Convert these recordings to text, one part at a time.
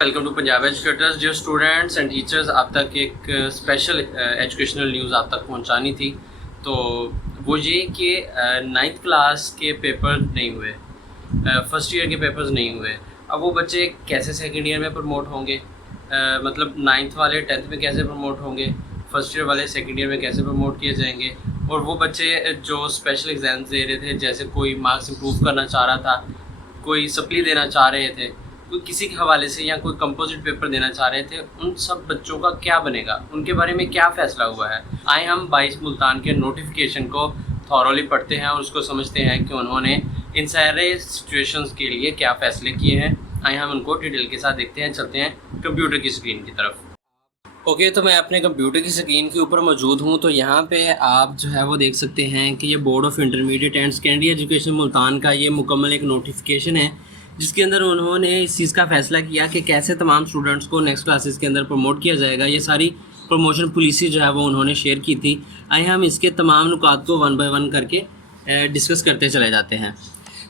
Welcome to Punjab educators. जो students and teachers आप तक एक स्पेशल एजुकेशनल न्यूज़ आप तक पहुंचानी थी, तो वो ये कि नाइन्थ क्लास के पेपर नहीं हुए, फर्स्ट ईयर के पेपर्स नहीं हुए। अब वो बच्चे कैसे सेकंड ईयर में प्रमोट होंगे, मतलब नाइन्थ वाले टेंथ में कैसे प्रमोट होंगे, फर्स्ट ईयर वाले सेकंड ईयर में कैसे प्रमोट किए जाएंगे। और वो बच्चे जो स्पेशल एग्ज़ाम्स दे रहे थे, जैसे कोई मार्क्स इंप्रूव करना चाह रहा था, कोई सप्ली देना चाह रहे थे, कोई किसी के हवाले से या कोई कंपोजिट पेपर देना चाह रहे थे, उन सब बच्चों का क्या बनेगा, उनके बारे में क्या फ़ैसला हुआ है। आए हम 22 मुल्तान के नोटिफिकेशन को थॉरोली पढ़ते हैं और उसको समझते हैं कि उन्होंने इन सारे सिचुएशंस के लिए क्या फ़ैसले किए हैं। आए हम उनको डिटेल के साथ देखते हैं। चलते हैं कंप्यूटर की स्क्रीन की तरफ। ओके, तो मैं अपने कंप्यूटर की स्क्रीन के ऊपर मौजूद हूँ। तो यहाँ पे आप जो है वो देख सकते हैं कि ये board of intermediate and secondary education Multan का ये मुकम्मल एक नोटिफिकेशन है, जिसके अंदर उन्होंने इस चीज़ का फ़ैसला किया कि कैसे तमाम स्टूडेंट्स को नेक्स्ट क्लासेस के अंदर प्रमोट किया जाएगा। ये सारी प्रमोशन पॉलिसी जो है वो उन्होंने शेयर की थी। आइए हम इसके तमाम नुकात को वन बाय वन करके डिस्कस करते चले जाते हैं।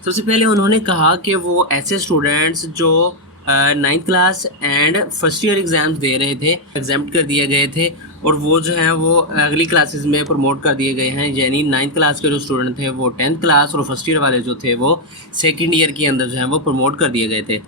सबसे पहले उन्होंने कहा कि वो ऐसे स्टूडेंट्स जो ninth class and first year exams दे रहे थे, एग्जाम्प्ट कर दिए गए थे और वो जो हैं वो अगली क्लासेस में प्रमोट कर दिए गए हैं। यानी नाइन्थ क्लास के जो स्टूडेंट थे वो टेंथ क्लास और फर्स्ट ईयर वाले जो थे वो सेकंड ईयर के अंदर जो है वो प्रमोट कर दिए गए थे।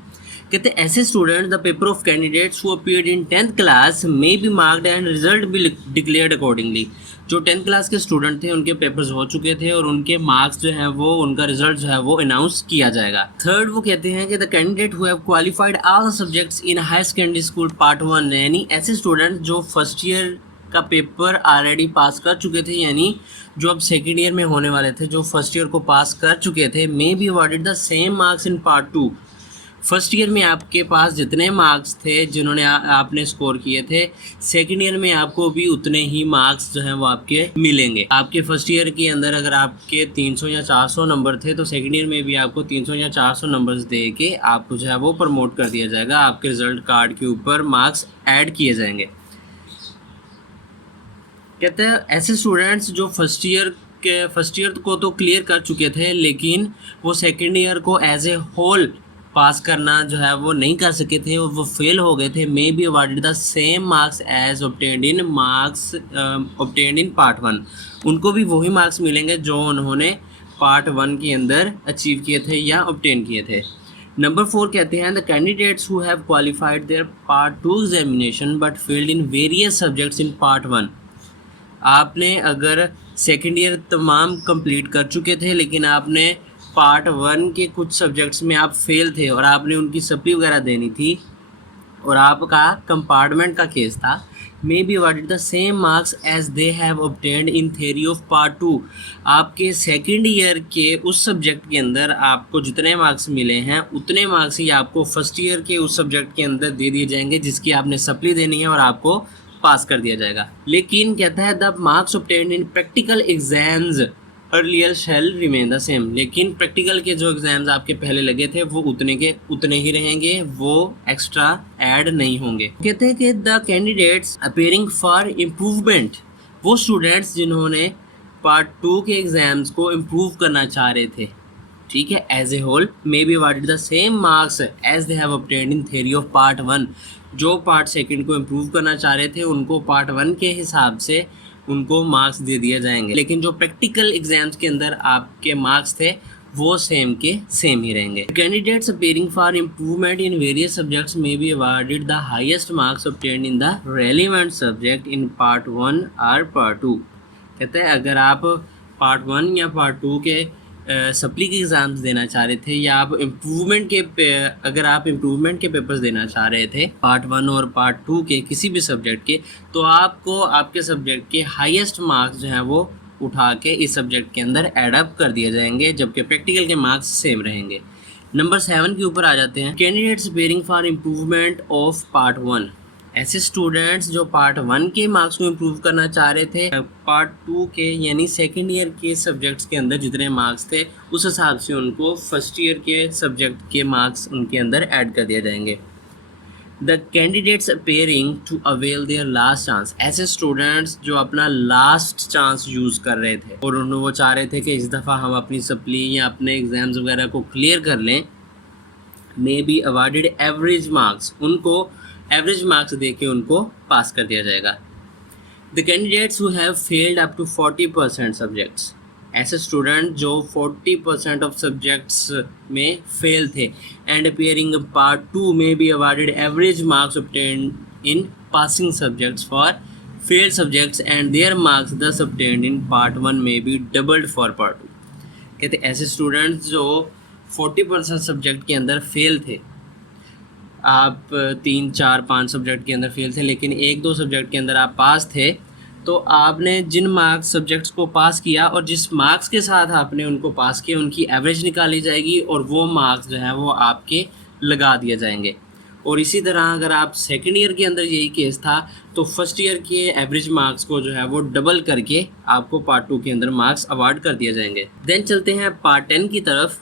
कहते ऐसे student the paper of candidates who appeared in tenth class may be marked and result be declared accordingly. जो टेंथ क्लास के स्टूडेंट थे उनके पेपर्स हो चुके थे और उनके मार्क्स जो हैं वो उनका रिजल्ट जो है वो अनाउंस किया जाएगा। थर्ड, वो कहते हैं कि the candidate who have qualified all subjects in higher secondary school part 1, यानी ऐसे स्टूडेंट जो फर्स्ट ईयर का पेपर ऑलरेडी पास कर चुके थे, यानी जो अब सेकेंड ईयर में होने वाले थे, जो फर्स्ट ईयर को पास कर चुके थे, may be awarded the same marks in part 2। First year में आपके पास जितने मार्क्स थे जिन्होंने आपने स्कोर किए थे, सेकंड ईयर में आपको भी उतने ही मार्क्स जो हैं वो आपके मिलेंगे। आपके फर्स्ट ईयर के अंदर अगर आपके 300 या 400 नंबर थे, तो सेकंड ईयर में भी आपको 300 या 400 नंबर्स दे के आपको जो है वो प्रमोट कर दिया जाएगा। आपके रिजल्ट कार्ड के ऊपर मार्क्स ऐड किए जाएंगे। कहते हैं ऐसे स्टूडेंट्स जो फर्स्ट ईयर को तो क्लियर कर चुके थे, लेकिन वो सेकेंड ईयर को एज ए होल पास करना जो है वो नहीं कर सके थे और वो फेल हो गए थे, may be awarded the same marks as obtained in part 1। उनको भी वही मार्क्स मिलेंगे जो उन्होंने पार्ट 1 के अंदर अचीव किए थे या ऑब्टेन किए थे। नंबर 4 कहते हैं the candidates who have qualified there part 2 examination but failed in various subjects in part 1। आपने अगर सेकेंड ईयर तमाम कंप्लीट कर चुके थे, लेकिन आपने पार्ट 1 के कुछ सब्जेक्ट्स में आप फेल थे और आपने उनकी सप्ली वगैरह देनी थी और आपका कंपार्टमेंट का केस था, may be awarded the same marks as they have obtained in theory of part 2। आपके सेकेंड ईयर के उस सब्जेक्ट के अंदर आपको जितने मार्क्स मिले हैं उतने मार्क्स ही आपको फर्स्ट ईयर के उस सब्जेक्ट के अंदर दे दिए जाएंगे जिसकी आपने सप्ली देनी है और आपको पास कर दिया जाएगा। लेकिन कहता है the marks obtained in practical exams earlier shall remain the same. लेकिन प्रैक्टिकल के जो एग्ज़ाम्स आपके पहले लगे थे वो उतने के उतने ही रहेंगे, वो एक्स्ट्रा ऐड नहीं होंगे। कहते हैं कि the candidates appearing for improvement, वो स्टूडेंट्स जिन्होंने पार्ट 2 के एग्ज़ाम्स को इम्प्रूव करना चाह रहे थे, ठीक है, as a whole may be awarded the same marks as they have obtained in theory of part 1। जो पार्ट सेकंड को इम्प्रूव करना चाह रहे थे उनको पार्ट 1 के हिसाब से उनको मार्क्स दे दिए जाएंगे, लेकिन जो प्रैक्टिकल एग्जाम्स के अंदर आपके मार्क्स थे वो सेम के सेम ही रहेंगे। Candidates appearing for improvement in various subjects may be awarded the highest marks obtained in the relevant subject in part 1 और पार्ट 2। कहते हैं अगर आप पार्ट 1 या पार्ट 2 के सप्ली के एग्ज़ाम्स देना चाह रहे थे या आप अगर आप इम्प्रूवमेंट के पेपर्स देना चाह रहे थे पार्ट 1 और पार्ट 2 के किसी भी सब्जेक्ट के, तो आपको आपके सब्जेक्ट के हाईएस्ट मार्क्स जो हैं वो उठा के इस सब्जेक्ट के अंदर ऐड अप कर दिए जाएंगे, जबकि प्रैक्टिकल के मार्क्स सेम रहेंगे। नंबर 7 के ऊपर आ जाते हैं। Candidates appearing for improvement of part 1, ऐसे स्टूडेंट्स जो पार्ट 1 के मार्क्स को इम्प्रूव करना चाह रहे थे, पार्ट 2 के यानी सेकेंड ईयर के सब्जेक्ट्स के अंदर जितने मार्क्स थे उस हिसाब से उनको फर्स्ट ईयर के सब्जेक्ट के मार्क्स उनके अंदर ऐड कर दिए जाएंगे। The candidates appearing to avail their last chance, ऐसे स्टूडेंट्स जो अपना लास्ट चांस यूज़ कर रहे थे और उन्होंने वो चाह रहे थे कि इस दफ़ा हम अपनी सप्ली या अपने एग्ज़ाम्स वगैरह को क्लियर कर लें, may be awarded average marks, उनको एवरेज मार्क्स दे के उनको पास कर दिया जाएगा। The candidates who have failed up to 40% subjects, ऐसे स्टूडेंट जो 40% ऑफ सब्जेक्ट्स में फेल थे, एंड अपियरिंग पार्ट 2 में be awarded average marks obtained in passing subjects for failed subjects and their marks thus obtained in part 1 में B doubled for part 2। कहते ऐसे students जो 40% subject के अंदर फेल थे, आप 3, 4, 5 सब्जेक्ट के अंदर फेल थे लेकिन 1-2 सब्जेक्ट के अंदर आप पास थे, तो आपने जिन मार्क्स सब्जेक्ट्स को पास किया और जिस मार्क्स के साथ आपने उनको पास किया उनकी एवरेज निकाली जाएगी और वो मार्क्स जो है वो आपके लगा दिए जाएंगे। और इसी तरह अगर आप सेकेंड ईयर के अंदर यही केस था तो फर्स्ट ईयर के एवरेज मार्क्स को जो है वो डबल करके आपको पार्ट 2 के अंदर मार्क्स अवार्ड कर दिए जाएंगे। देन चलते हैं पार्ट 10 की तरफ।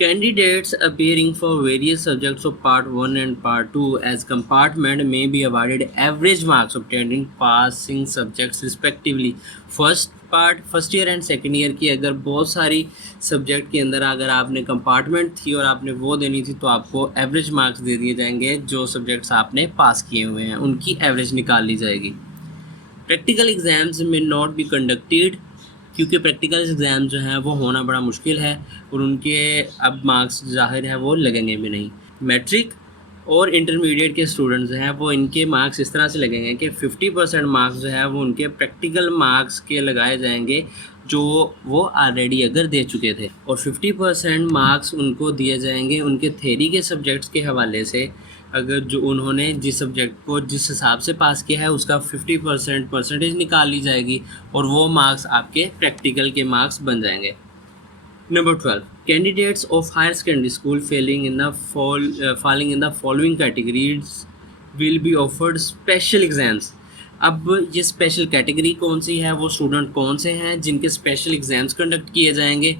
Candidates appearing for various subjects of Part 1 and Part 2 as compartment may be awarded average marks obtained in passing subjects respectively। First year and second year की अगर बहुत सारी सब्जेक्ट के अंदर अगर आपने कंपार्टमेंट थी और आपने वो देनी थी तो आपको एवरेज मार्क्स दे दिए जाएंगे, जो सब्जेक्ट्स आपने पास किए हुए हैं उनकी एवरेज निकाल ली जाएगी। प्रैक्टिकल एग्जाम्स में नॉट बी कंडक्टेड, क्योंकि प्रैक्टिकल एग्ज़ाम जो है वो होना बड़ा मुश्किल है और उनके अब मार्क्स ज़ाहिर है वो लगेंगे भी नहीं। मैट्रिक और इंटरमीडिएट के स्टूडेंट्स हैं वो इनके मार्क्स इस तरह से लगेंगे कि 50% मार्क्स जो है वो उनके प्रैक्टिकल मार्क्स के लगाए जाएंगे जो वो ऑलरेडी अगर दे चुके थे, और 50% मार्क्स उनको दिए जाएंगे उनके थ्योरी के सब्जेक्ट्स के हवाले से, अगर जो उन्होंने जिस सब्जेक्ट को जिस हिसाब से पास किया है उसका 50% परसेंटेज निकाल ली जाएगी और वो मार्क्स आपके प्रैक्टिकल के मार्क्स बन जाएंगे। Number 12, candidates of higher secondary school falling in the following categories will be offered special exams। अब ये स्पेशल कैटेगरी कौन सी है, वो स्टूडेंट कौन से हैं जिनके स्पेशल एग्ज़ाम्स कंडक्ट किए जाएंगे,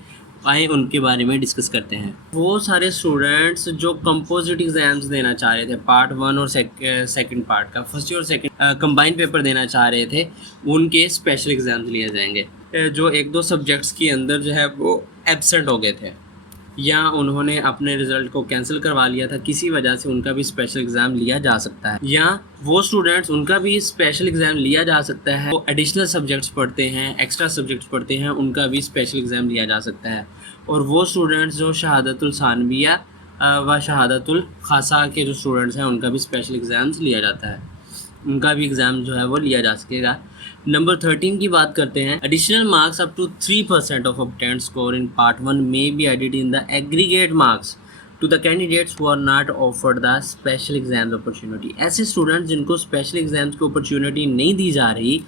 आए उनके बारे में डिस्कस करते हैं। वो सारे स्टूडेंट्स जो कंपोजिट एग्ज़ाम्स देना चाह रहे थे, पार्ट 1 और सेकंड पार्ट का फर्स्ट ईयर और सेकंड कंबाइन पेपर देना चाह रहे थे, उनके स्पेशल एग्ज़ाम्स लिए जाएंगे। जो 1-2 सब्जेक्ट्स के अंदर जो है वो एब्सेंट हो गए थे या उन्होंने अपने रिज़ल्ट को कैंसिल करवा लिया था, किसी वजह से उनका भी स्पेशल एग्ज़ाम लिया जा सकता है। या वो स्टूडेंट्स उनका भी स्पेशल एग्ज़ाम लिया जा सकता है, वो एडिशनल सब्जेक्ट्स पढ़ते हैं, एक्स्ट्रा सब्जेक्ट्स पढ़ते हैं, उनका भी स्पेशल एग्ज़ाम लिया जा सकता है। और वो स्टूडेंट्स जो शहादतुल सानविया व शहादतुल खासा के जो स्टूडेंट्स हैं उनका भी स्पेशल एग्ज़ाम्स लिया जाता है, उनका भी एग्ज़ाम जो है वो लिया जा सकेगा। नंबर 13 की बात करते हैं। Additional marks up to 3% of obtained score in part 1 may be added in the aggregate marks to the candidates who are not offered the special exams opportunity. ऐसे स्टूडेंट्स जिनको स्पेशल एग्जाम्स की opportunity नहीं दी जा रही,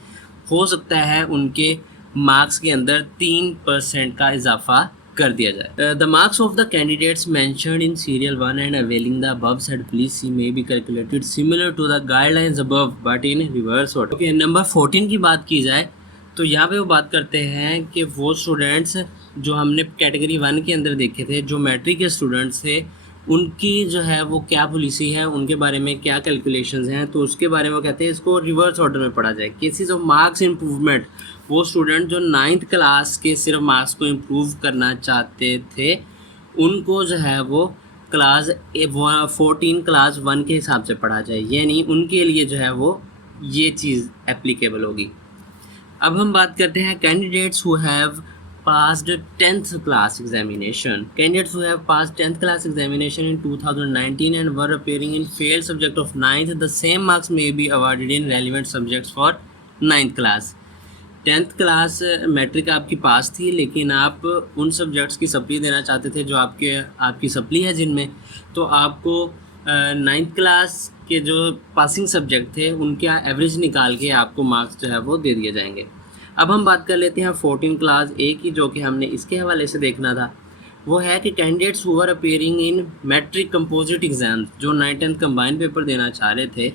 हो सकता है उनके मार्क्स के अंदर 3% का इजाफा कर दिया जाए। The marks of the candidates mentioned in serial 1 and availing the above said please see may be calculated similar to the guidelines above but in reverse order. Okay, number 14 की बात की जाए तो यहाँ पे वो बात करते हैं कि वो स्टूडेंट्स जो हमने कैटेगरी 1 के अंदर देखे थे, जो मैट्रिक के स्टूडेंट्स थे, उनकी जो है वो क्या पॉलिसी है, उनके बारे में क्या कैलकुलेशंस हैं, तो उसके बारे में वो कहते हैं इसको रिवर्स ऑर्डर में पढ़ा जाए। केसेस ऑफ मार्क्स इम्प्रूवमेंट, वो स्टूडेंट जो 9th क्लास के सिर्फ मार्क्स को इम्प्रूव करना चाहते थे, उनको जो है वो क्लास 14 क्लास 1 के हिसाब से पढ़ा जाए, यानी उनके लिए जो है वो ये चीज़ एप्लीकेबल होगी। अब हम बात करते हैं candidates who have passed 10th class examination। Candidates who have passed 10th class examination in 2019 and were appearing in failed subject of 9th, the same marks may be awarded in relevant subjects for 9th class। 10th class matric आपकी pass थी लेकिन आप उन subjects की supply देना चाहते थे जो आपकी सप्ली है जिनमें, तो आपको 9th क्लास के जो पासिंग सब्जेक्ट थे उनके एवरेज निकाल के आपको मार्क्स जो है वो दे दिए जाएंगे। अब हम बात कर लेते हैं 14 क्लास ए की, जो कि हमने इसके हवाले से देखना था। वो है कि candidates who are appearing in matric composite exam, जो 9th 10th कंबाइन पेपर देना चाह रहे थे,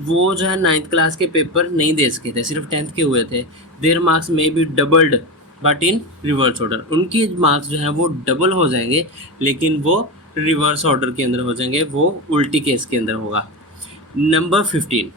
वो जो है 9th क्लास के पेपर नहीं दे सके थे, सिर्फ 10th के हुए थे। देयर मार्क्स में B doubled but in reverse order, उनके मार्क्स जो हैं वो डबल हो जाएंगे लेकिन वो रिवर्स ऑर्डर के अंदर हो जाएंगे, वो उल्टी केस के अंदर होगा। नंबर 15,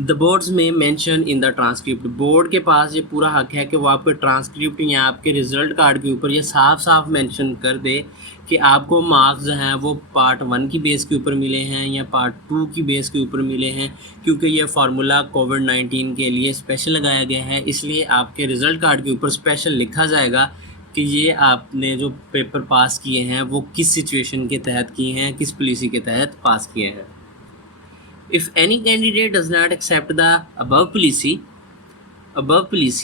द बोर्ड्स में mention in the transcript, board के पास ये पूरा हक है कि वो आपके ट्रांसक्रिप्ट या आपके रिज़ल्ट कार्ड के ऊपर ये साफ साफ मेंशन कर दे कि आपको मार्क्स जो हैं वो पार्ट 1 की बेस के ऊपर मिले हैं या पार्ट 2 की बेस के ऊपर मिले हैं, क्योंकि ये फार्मूला कोविड-19 के लिए स्पेशल लगाया गया है। इसलिए आपके रिज़ल्ट कार्ड के ऊपर स्पेशल लिखा जाएगा कि ये आपने जो पेपर पास किए हैं वो किस सिचुएशन के तहत किए हैं, किस पॉलिसी के तहत पास किए हैं। If any candidate does not accept the above policy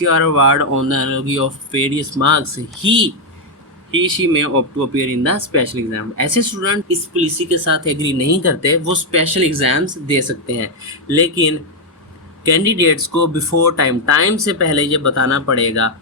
or award on the analogy of various marks, she may opt to appear in the special exam. ऐसे स्टूडेंट इस पॉलिसी के साथ एग्री नहीं करते, वो स्पेशल एग्ज़ाम्स दे सकते हैं, लेकिन कैंडिडेट्स को बिफोर टाइम से पहले ये बताना पड़ेगा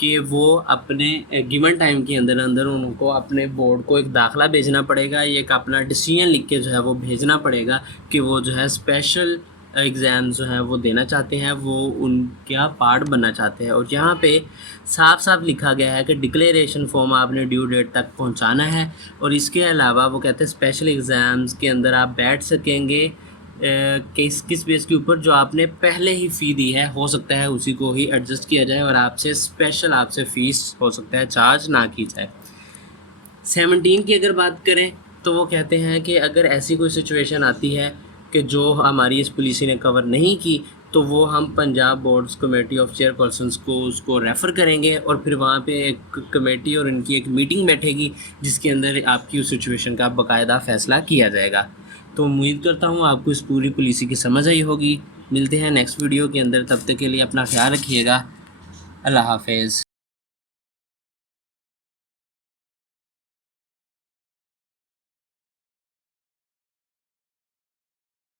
कि वो अपने गिवन टाइम के अंदर उनको अपने बोर्ड को एक दाखला भेजना पड़ेगा, एक अपना डिसीजन लिख के जो है वो भेजना पड़ेगा कि वो जो है स्पेशल एग्ज़ाम जो है वो देना चाहते हैं, वो उनका पार्ट बनना चाहते हैं। और यहाँ पे साफ साफ लिखा गया है कि डिक्लेरेशन फॉर्म आपने ड्यू डेट तक पहुँचाना है। और इसके अलावा वो कहते हैं स्पेशल एग्ज़ाम्स के अंदर आप बैठ सकेंगे किस बेस के ऊपर, जो आपने पहले ही फ़ी दी है, हो सकता है उसी को ही एडजस्ट किया जाए और आपसे स्पेशल आपसे फ़ीस हो सकता है चार्ज ना की जाए। 17 की अगर बात करें तो वो कहते हैं कि अगर ऐसी कोई सिचुएशन आती है कि जो हमारी इस पॉलिसी ने कवर नहीं की, तो वो हम Punjab boards committee of chairpersons को उसको रेफ़र करेंगे और फिर वहाँ पे एक कमेटी और इनकी एक मीटिंग बैठेगी जिसके अंदर आपकी उस सिचुएशन का बाकायदा फ़ैसला किया जाएगा। तो उम्मीद करता हूँ आपको इस पूरी पॉलिसी की समझ आई होगी। मिलते हैं नेक्स्ट वीडियो के अंदर, तब तक के लिए अपना ख्याल रखिएगा। अल्लाह हाफ़िज़।